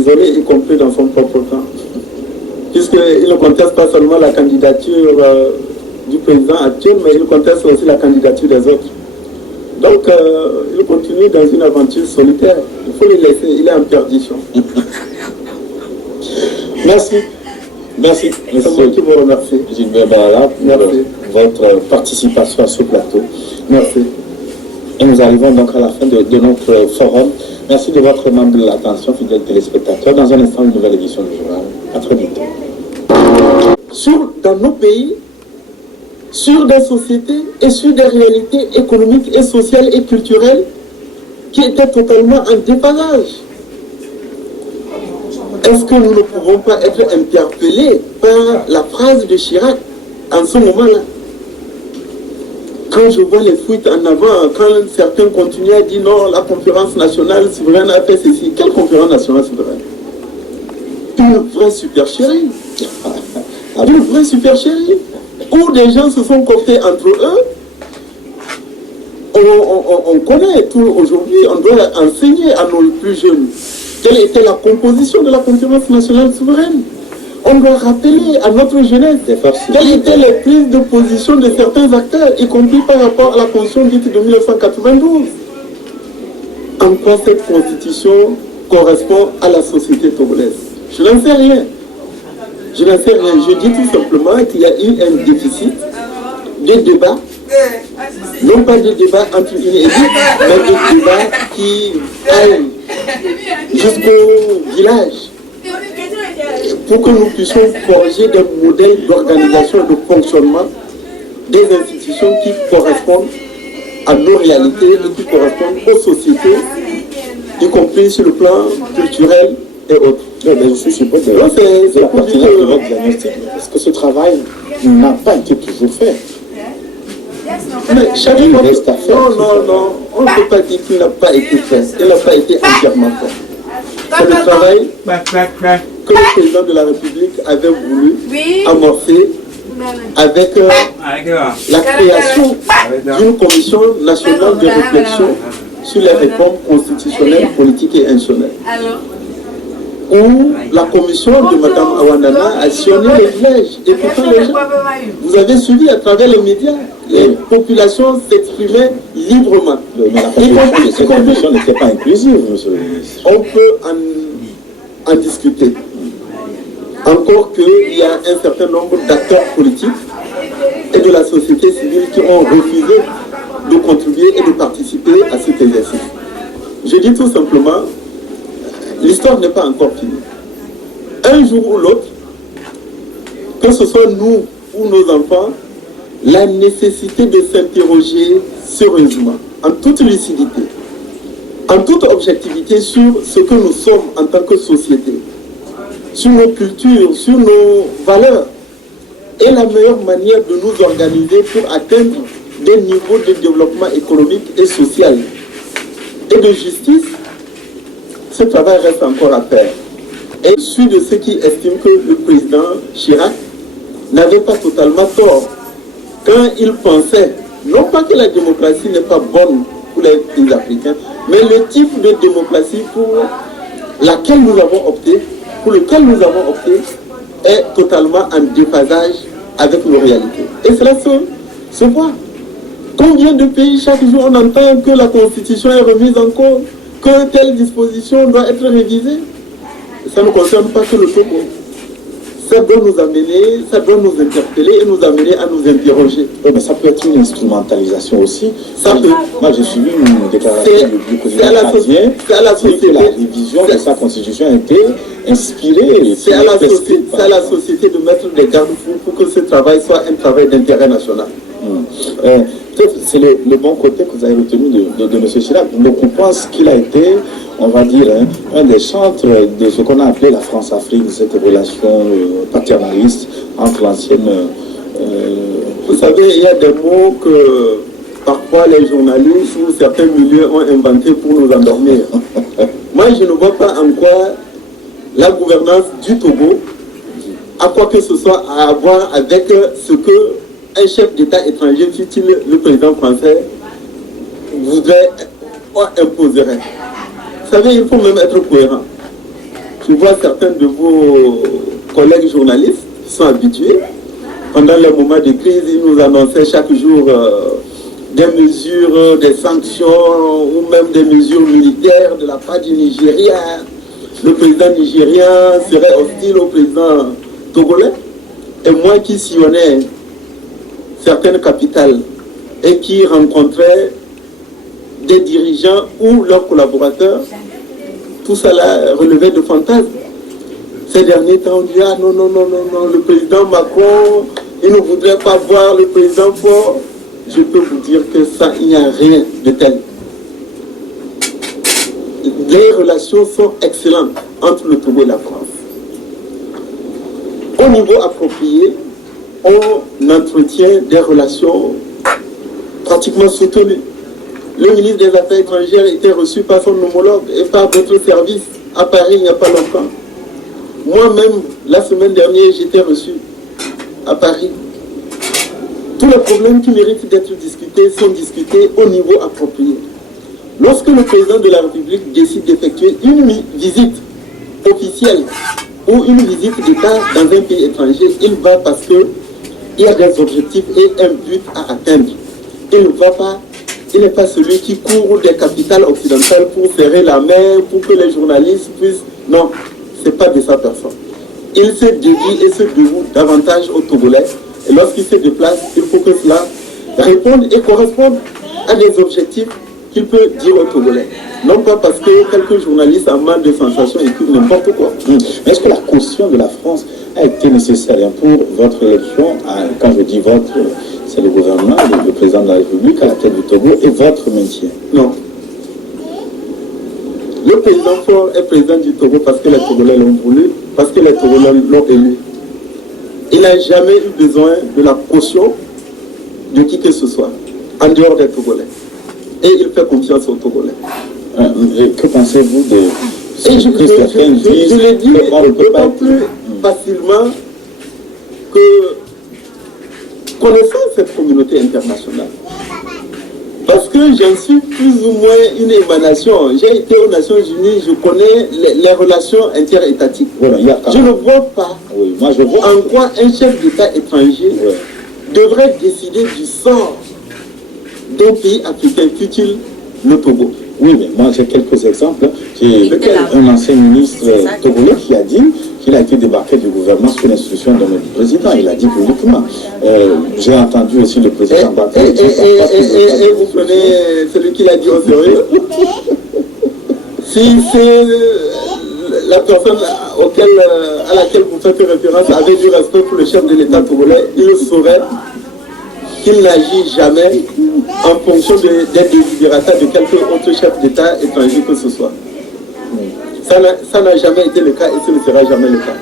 isolé, y compris dans son propre camp. Puisqu'il ne conteste pas seulement la candidature du président actuel, mais il conteste aussi la candidature des autres. Donc, il continue dans une aventure solitaire. Il faut le laisser, il est en perdition. Merci. Merci, C'est moi qui vous remercie. Gilbert Barala, pour votre participation à ce plateau. Merci. Et nous arrivons donc à la fin de notre forum. Merci de votre aimable attention, fidèles téléspectateurs. Dans un instant, une nouvelle édition du journal. À très vite. Dans nos pays, sur des sociétés et sur des réalités économiques et sociales et culturelles qui étaient totalement en déphasage. Est-ce que nous ne pouvons pas être interpellés par la phrase de Chirac en ce moment-là? Quand je vois les fuites en avant, quand certains continuent à dire non, la conférence nationale souveraine a fait ceci. Quelle conférence nationale souveraine? Une vraie supercherie. Une vraie supercherie. Où des gens se sont cooptés entre eux. On connaît tout aujourd'hui, on doit enseigner à nos plus jeunes quelle était la composition de la conférence nationale souveraine. On doit rappeler à notre jeunesse quelles étaient les prises de position de certains acteurs, y compris par rapport à la constitution dite de 1992. En quoi cette constitution correspond à la société togolaise? Je n'en sais rien. Je n'en sais rien. Je dis tout simplement qu'il y a eu un déficit de débat, non pas de débat entre une élite, mais de débat qui aille jusqu'au village, pour que nous puissions forger des modèles d'organisation et de fonctionnement des institutions qui correspondent à nos réalités et qui correspondent aux sociétés, y compris sur le plan culturel et autres. Je suis sûr de la pertinence de votre diagnostic, parce que ce travail n'a pas été toujours fait. Mais chaque fois reste à faire. Non, on ne peut pas dire qu'il n'a pas été fait. Il n'a pas été entièrement fait. C'est le travail que le président de la République avait voulu amorcer avec la création d'une commission nationale de réflexion sur les réformes constitutionnelles, politiques et institutionnelles. Où la commission de Mme Awanana a sillonné les villages. Et pourtant, les gens, vous avez suivi à travers les médias, les populations s'exprimaient librement. Mais cette commission n'était pas inclusive, monsieur le ministre. On peut en discuter. Encore qu'il y a un certain nombre d'acteurs politiques et de la société civile qui ont refusé de contribuer et de participer à cet exercice. Je dis tout simplement, l'histoire n'est pas encore finie. Un jour ou l'autre, que ce soit nous ou nos enfants, la nécessité de s'interroger sérieusement, en toute lucidité, en toute objectivité sur ce que nous sommes en tant que société, sur nos cultures, sur nos valeurs, est la meilleure manière de nous organiser pour atteindre des niveaux de développement économique et social et de justice. Ce travail reste encore à faire. Et je suis de ceux qui estiment que le président Chirac n'avait pas totalement tort quand il pensait, non pas que la démocratie n'est pas bonne pour les pays africains, mais le type de démocratie pour lequel nous avons opté est totalement en déphasage avec nos réalités. Et cela se voit. Combien de pays, chaque jour, on entend que la Constitution est remise en cause, que telle disposition doit être révisée. Ça ne concerne pas que le Togo. Ça doit nous amener, ça doit nous interpeller et nous amener à nous interroger. Oui, mais ça peut être une instrumentalisation aussi. Ça peut. Moi, j'ai suivi une déclaration du président canadien qui dit que la révision de sa constitution a été inspirée. C'est à la société de mettre des garde-fous pour que ce travail soit un travail d'intérêt national. Peut-être c'est le bon côté que vous avez retenu de M. Chirac. Beaucoup pensent qu'il a été, on va dire, un des chantres de ce qu'on a appelé la France-Afrique, cette relation paternaliste entre l'ancienne... Vous savez, il y a des mots que parfois les journalistes ou certains milieux ont inventés pour nous endormir. Moi, je ne vois pas en quoi la gouvernance du Togo a quoi que ce soit à voir avec ce que un chef d'État étranger, fût-il le président français, voudrait ou imposerait. Vous savez, il faut même être cohérent. Je vois certains de vos collègues journalistes qui sont habitués. Pendant les moments de crise, ils nous annonçaient chaque jour des mesures, des sanctions ou même des mesures militaires de la part du Nigeria. Le président nigérien serait hostile au président togolais. Et moi qui sillonnais certaines capitales et qui rencontrais des dirigeants ou leurs collaborateurs, tout cela relevait de fantasmes. Ces derniers temps, on dit, ah non, le président Macron, il ne voudrait pas voir le président fort. Je peux vous dire que ça, il n'y a rien de tel. Les relations sont excellentes entre le Togo et la France. Au niveau approprié, on entretient des relations pratiquement soutenues. Le ministre des Affaires étrangères était reçu par son homologue et par votre service à Paris il n'y a pas longtemps. Moi-même, la semaine dernière, j'étais reçu à Paris. Tous les problèmes qui méritent d'être discutés sont discutés au niveau approprié. Lorsque le président de la République décide d'effectuer une visite officielle ou une visite d'État dans un pays étranger, il va parce qu'il y a des objectifs et un but à atteindre. Il n'est pas celui qui court des capitales occidentales pour serrer la main, pour que les journalistes puissent... Non, ce n'est pas de sa personne. Il se dédie et se dévoue davantage aux Togolais. Et lorsqu'il se déplace, il faut que cela réponde et corresponde à des objectifs qu'il peut dire aux Togolais. Non pas parce que quelques journalistes en manque de sensations écrivent n'importe quoi. Mais est-ce que la caution de la France a été nécessaire pour votre élection? Quand je dis votre, c'est le gouvernement, le président de la République à la tête du Togo et votre maintien? Non. Le président Faure est président du Togo parce que les Togolais l'ont voulu, parce que les Togolais l'ont élu. Il n'a jamais eu besoin de la caution de qui que ce soit, en dehors des Togolais. Et il fait confiance aux Togolais. Et que pensez-vous de ce que certains disent? Je l'ai dit d'autant plus facilement que connaissant cette communauté internationale, parce que j'en suis plus ou moins une émanation. J'ai été aux Nations Unies, je connais les relations interétatiques. Voilà, je ne vois pas en quoi un chef d'État étranger devrait décider du sort d'un pays africain, fut-il le Togo. Oui, mais moi j'ai quelques exemples. J'ai un ancien ministre togolais qui a dit qu'il a été débarqué du gouvernement sous l'instruction de notre président. Il a dit publiquement. J'ai entendu aussi le président Bakou. Et vous prenez celui qui l'a dit au sérieux. Si c'est la personne à laquelle vous faites référence avait du respect pour le chef de l'État togolais, il saurait qu'il n'agit jamais en fonction des desiderata de quelque autre chef d'État étranger que ce soit. Ça n'a jamais été le cas et ce ne sera jamais le cas.